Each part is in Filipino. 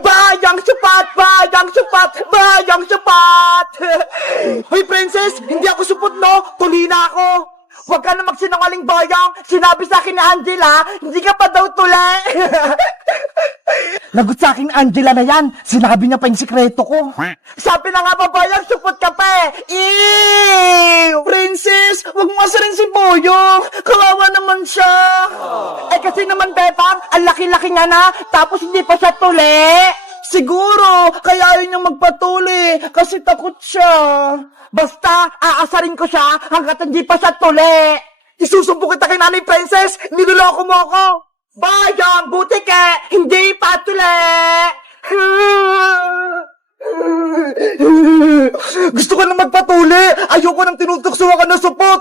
Bayang supat! Bayang supat! Bayang supat! Hoy, princess! Hindi ako supot, no? Tuli na ako! Huwag ka na magsinungaling, Bayang! Sinabi sa akin ni Angela, hindi ka pa daw tuli! Lagot sa akin, Angela na yan! Sinabi niya pa yung sikreto ko! Sabi na nga ba, Bayang, supot ka pa eh! Ew! Princess! Huwag mo asarin si Boyong! Kawawa naman siya! Eh kasi naman, Bebang, ang laki-laki nga na, tapos hindi pa siya tuli! Siguro, kaya ayaw niyang magpatuli kasi takot siya. Basta, aasarin ko siya hanggat hindi pa siya tuli. Isusumpo kita kay Nanay Princess, niloloko mo ako. Bayang, buti ka, hindi pa tuli. Gusto ko na magpatuli. Ayoko nang tinutuksuhan ka na supot.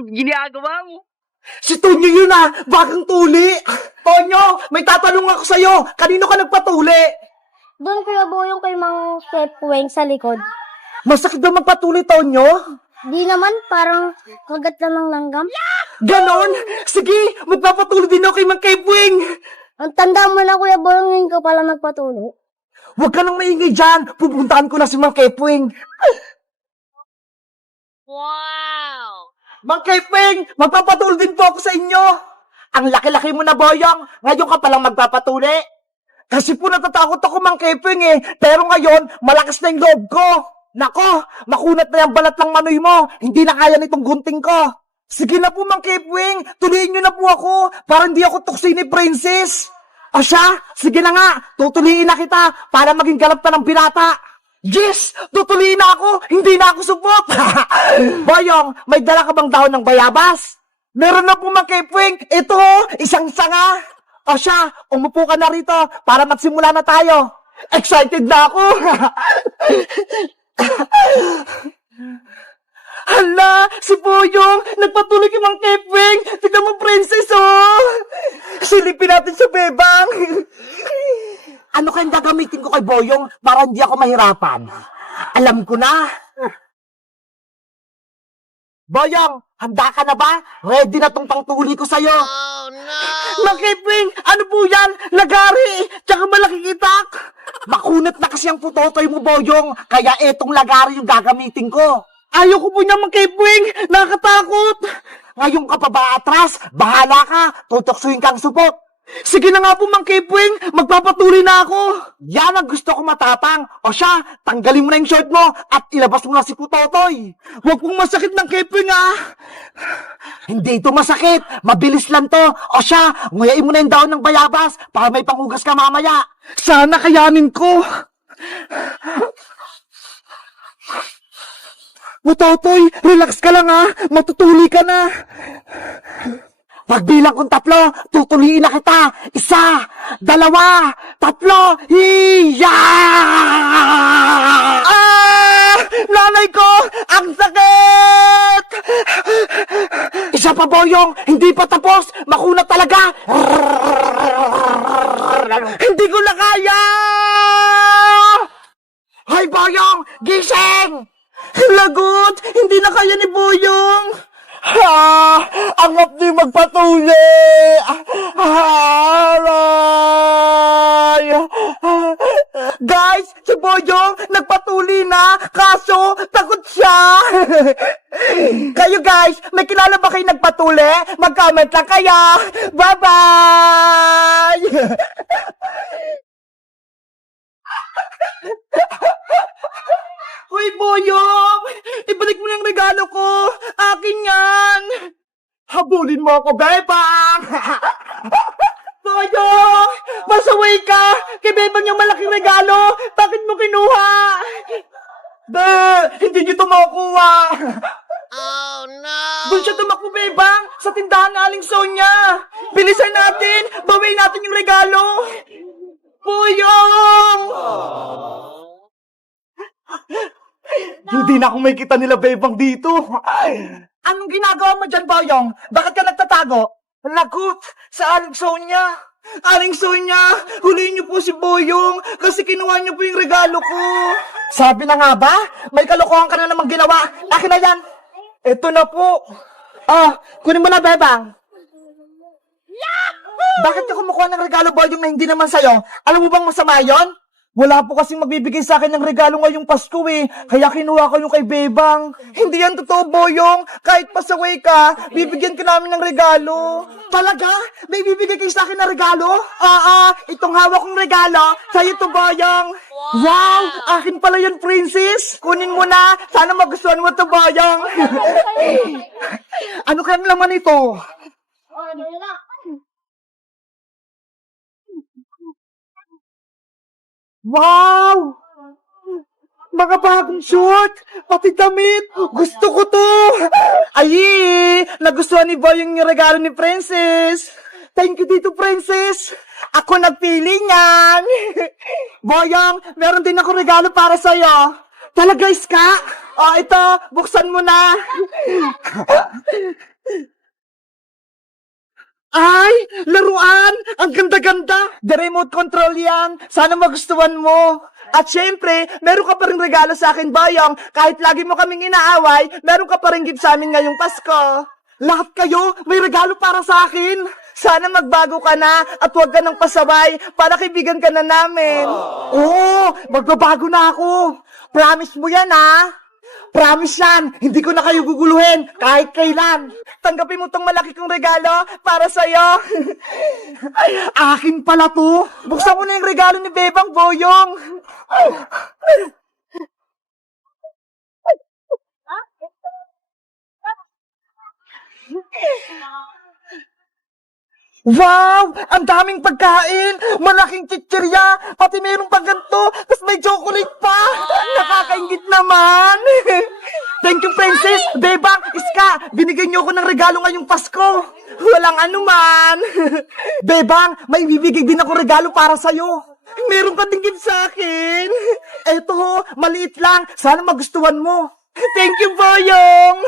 Ginagawa mo? Si Tonyo yun bagang tuli. Tonyo, may tatanong ako sa'yo. Kanino ka nagpatuli? Doon Kuya Boyong kay Mang Chef Weng sa likod. Masakit daw magpatuli, Tonyo? Di naman, parang kagat lang ng langgam. Ganon? Sige, magpapatuli din ako kay Mang Kepwing. Ang tanda mo na Kuya Boyong, ngayon ka pala nagpatuloy. Huwag ka nang maingay dyan. Pupuntahan ko na si Mang Kepwing. Wow! Mang Kepwing, magpapatuli din po ako sa inyo. Ang laki-laki mo na, Boyong. Ngayon ka palang magpapatuli. Kasi po natatakot ako, Mang Kepwing eh. Pero ngayon, malakas na yung loob ko. Nako, makunat na yung balat ng manoy mo. Hindi na kaya nitong gunting ko. Sige na po, Mang Kepwing. Tuliin nyo na po ako para hindi ako tuksi ni Princess. O siya, sige na nga. Tutuliin na kita para maging galap ka ng binata. Yes! Tutuliin na ako! Hindi na ako supot! Boyong, may dala ka bang dahon ng bayabas? Meron na po, Mang Kepwing. Ito, isang sanga. O siya, umupo ka na rito para magsimula na tayo. Excited na ako. Hala, si Boyong, nagpatuloy kay Mang Kepwing. Tignan mo, Princess, oh. Silipin natin sa bebang. Ano kayang gagamitin ko kay Boyong para hindi ako mahirapan? Alam ko na. Boyong, handa ka na ba? Ready na tong pangtuli ko sa'yo. Oh no! Mang Kepwing, ano po yan? Lagari, tsaka malaking itak. Makunat na kasi ang putotoy mo, Boyong. Kaya etong lagari yung gagamitin ko. Ayoko po niya, Mang Kepwing. Nakakatakot. Ngayon ka pa ba atras? Bahala ka. Tutoksuhin kang supot. Sige na nga po, Mang Kepwing. Magpapatuloy na ako. Yan ang gusto ko matapang. O siya, tanggalin mo na yung short mo at ilabas mo na si Putotoy. Huwag pong masakit, Mang Kepwing, Hindi ito masakit. Mabilis lang to. O siya, nguyain mo na yung daon ng bayabas para may panghugas ka mamaya. Sana kayanin ko. Putotoy, relax ka lang matutuli ka na. Pagbilang kong 3, tutuliin na kita. 1, 2, 3, hiya! Nanay ko! Ang sakit! Isa pa, Boyong! Hindi pa tapos! Makunat talaga! Hindi ko na kaya! Hoy, Boyong! Gising! Lagot! Hindi na kaya ni Boyong! Angap di magpatuli! Aray! Guys, si Boyong nagpatuli na, kaso takot siya! Kayo guys, may kilala ba kayo nagpatuli? Mag-comment lang kaya! Bye-bye! Hoy, Boyong! Ibalik mo yung regalo ko! Akin yan! Habulin mo ako, Bebang! Boyong! Masaway ka! Kay Bebang yung malaking regalo! Bakit mo kinuha? Hindi niyo ito makukuha! Oh no! Doon siya tumakbo, Bebang! Sa tindahan ng Aling Sonia! Bilisan natin! Bawiin natin yung regalo! Boyong! Hindi na ako may kita nila, Bebang, dito. Anong ginagawa mo dyan, Boyong? Bakit ka nagtatago? Lagot sa Aling Sonia. Aling Sonia, huliin niyo po si Boyong kasi kinuha niyo po yung regalo ko. Sabi na nga ba? May kalokohan ka na namang ginawa. Akin na yan. Ito na po. Kunin mo na, Bebang. Yahoo! Bakit ka kumukuha ng regalo, Boyong, na hindi naman sa'yo? Alam mo bang masama yon? Wala po kasing magbibigay sa akin ng regalo ngayong Pasko eh. Kaya kinuha ko yung kay Bebang. Hindi yan totoo, Boyong. Kahit pasaway ka, bibigyan ka namin ng regalo. Talaga? May bibigay kayo sa akin ng regalo? Oo, itong hawak kong regalo, sa'yo to, Boyong. Wow! Akin pala yun, Princess. Kunin mo na. Sana magustuhan mo to, Boyong. Ano kayang laman ito? Wow! Mga bagong shoot! Pati damit! Gusto ko to! Ay! Nagustuhan ni Boyong yung regalo ni Princess! Thank you dito, Princess! Ako nagpili niyan! Boyong, meron din ako regalo para sa'yo! Talaga, Iska? Oh, ito, buksan mo na! Ay! Laruan! Ang ganda-ganda! The remote control yan! Sana magustuhan mo! At syempre, meron ka pa rin regalo sa akin, Boyong. Kahit lagi mo kaming inaaway, meron ka pa rin gift sa amin ngayong Pasko. Lahat kayo, may regalo para sa akin. Sana magbago ka na at huwag ka nang pasaway para kaibigan ka na namin. Oo, magbabago na ako. Promise mo yan, ha? Promise yan, hindi ko na kayo guguluhin kahit kailan. Tanggapin mo tong malaki kong regalo para sa'yo. Akin pala to. Buksan mo na yung regalo ni Bebang, Boyong. Wow! Ang daming pagkain! Malaking chichirya! Pati mayroong pang ganito! Tapos may chocolate pa! Nakakaingit naman! Thank you, Princess! Bebang! Iska! Binigyan niyo ako ng regalo ngayong Pasko! Walang anuman! Bebang! May bibigay din ako regalo para sa'yo! Meron ka din gift sa akin! Eto, maliit lang! Sana magustuhan mo! Thank you, Boyong!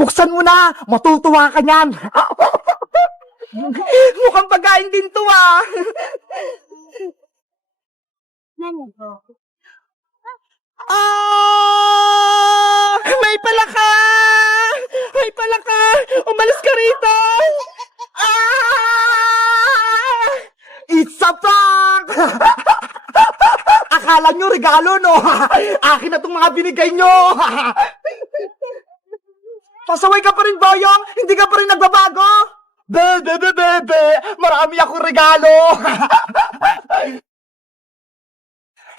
Buksan mo na! Matutuwa ka niyan! Mukhang pagkain din to, ah! Ah! May palaka! May palaka! Umalis ka rito! Ah! It's a prank! Akala nyo regalo, no? Akin na itong mga binigay nyo! Pasaway ka pa rin, Boyong! Hindi ka pa rin nagbabago! Bebe! Marami akong regalo!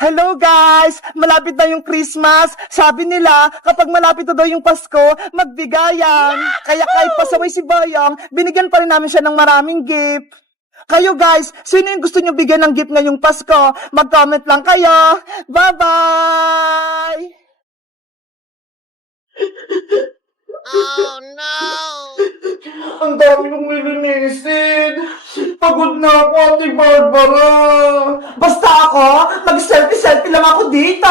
Hello guys! Malapit na yung Christmas. Sabi nila, kapag malapit na daw yung Pasko, magbigayan. Kaya kahit pasaway si Boyong, binigyan pa rin namin siya ng maraming gift. Kayo guys, sino yung gusto nyo bigyan ng gift ngayong Pasko? Mag-comment lang kayo. Bye-bye! Oh no! Ang dami kong nilinisin. Pagod na ako, Ate Barbara. Basta ako, mag-selfie-selfie lang ako dito.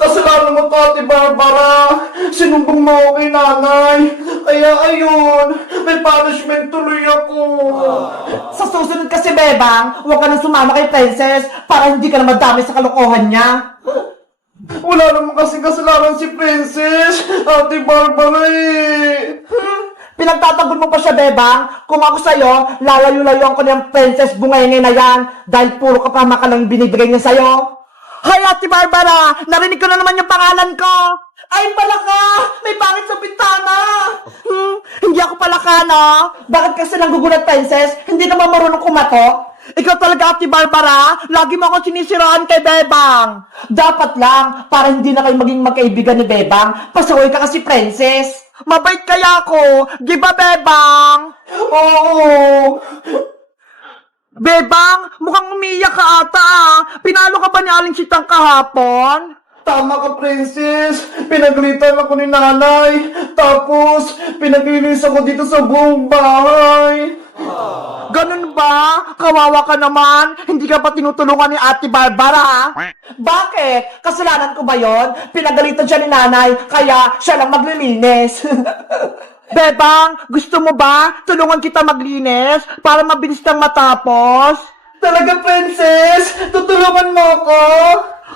Kasalanan mo to, Ate Barbara. Sinumbong mo ako kay nanay. Kaya ayun, may punishment tuloy ako. Sa susunod kasi, Bebang, huwag ka nang sumama kay Princess para hindi ka na madami sa kalokohan niya. Wala naman kasing kasalanan si Princess, Ate Barbara eh. Pinagtatanggol mo pa siya, Bebang. Kung ako sa'yo, lalayo-layuan ko na yung Princess Bungenge na yan dahil puro kapama ka lang binibigay niya sa'yo. Hay, Ate Barbara! Narinig ko na naman yung pangalan ko! Ay, palaka! May pangit sa bintana! Hindi ako palaka, no? Bakit kasi nanggugulat, Princess? Hindi naman marunong kumato? Ikaw talaga, Ate Barbara, lagi mo akong sinisiraan kay Bebang. Dapat lang, para hindi na kayo maging magkaibigan ni Bebang, pasaway ka kasi, Princess. Mabait kaya ako, di ba, Bebang? Oo. Bebang, mukhang umiiyak ka ata, ah. Pinalo ka ba ni Aling Sitang kahapon? Tama ka, Princess. Pinaglitan ako ni nanay. Tapos, pinaglinis ako dito sa buong bahay. Ganun ba? Kawawa ka naman. Hindi ka pa tinutulungan ni Ate Barbara. Bakit? Kasalanan ko ba yon? Pinagalitan siya ni nanay, kaya siya lang maglilinis. Bebang, gusto mo ba tulungan kita maglinis para mabilis kang matapos? Talaga, Princess? Tutulungan mo ako?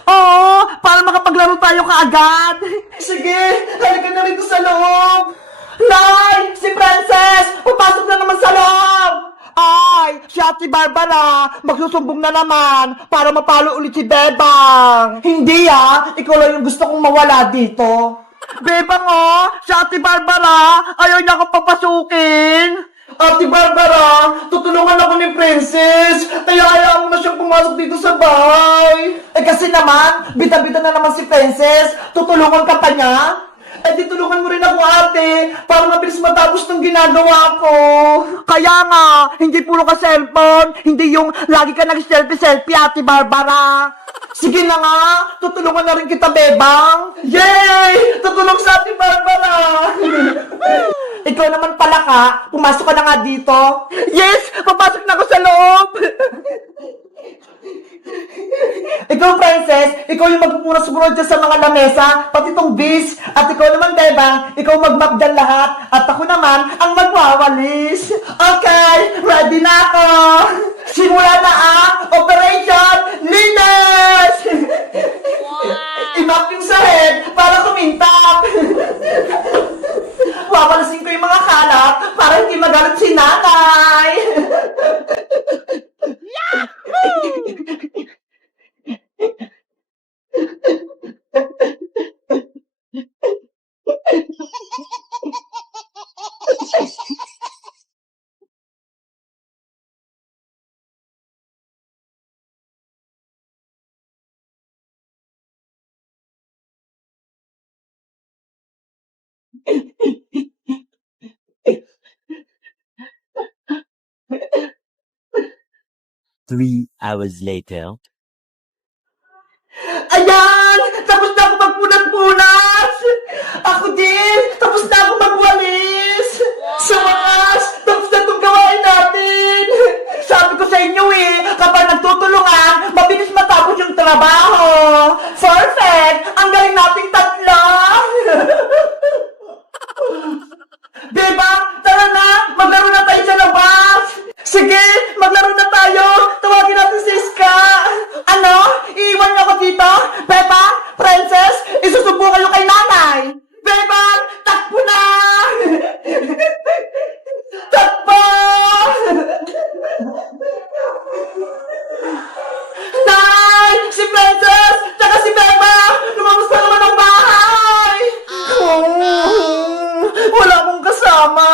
Oo, para makapaglaro tayo kaagad. Sige, halika na rito sa loob. Nay! Si Princess! Papasok na naman sa loob! Ay! Si Ate Barbara! Magsusumbong na naman para mapalo ulit si Bebang! Hindi ikaw lang yung gusto kong mawala dito. Bebang si Ate Barbara! Ayaw niya akong papasukin! Ate Barbara, tutulungan ako ni Princess. Kaya hayaan mo na siyang pumasok dito sa bahay. Kasi naman, bita-bita na naman si Princess. Tutulungan ka pa niya? Di tulungan mo rin ako, ate, para mabilis matapos ng ginagawa ko. Kaya nga, hindi puro ka cellphone, hindi yung lagi ka nag-selfie-selfie, Ate Barbara. Sige na nga, tutulungan na rin kita, Bebang. Yay! Tutulong sa Ate Barbara. Ikaw naman pala ka, pumasok ka na nga dito. Yes! Papasok na ako sa loob! Ikaw, Princess, ikaw yung magpupunas-punas dyan sa mga lamesa, pati tong bis. At ikaw naman, Bebang, ikaw magmap dyan lahat. At ako naman, ang magwawalis. Okay, ready na ako. Simula na ang Operation Linis! Imap yung sahig para kumintap. Wawalasin ko yung mga kalat para hindi magalit si nanay. Three hours later. Ayan! Tapos na ako magpunat-punas! Ako din! Tapos na ako magwalis! Sa wakas! Tapos na itong gawain natin! Sabi ko sa inyo kapag nagtutulungan, mabilis matapos yung trabaho! Perfect! Ang galing nating tatlo! Diba? Tara na! Maglaro na tayo sa labas! Sige! Maglaro na tayo! Tawagin natin si Iska! Ano? Iiwan niyo ako dito? Beba? Princess? Isusubo kayo kay nanay! Beba! Takbo na! Takbo! Nay! Si Princess! Tsaka si Beba! Lumabas na naman ang bahay! Wala akong kasama!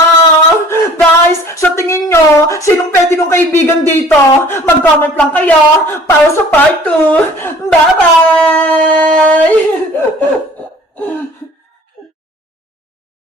Guys, sa tingin nyo, sinong pwede kong kaibigan dito? Mag-comment lang kayo para sa part 2. Bye-bye!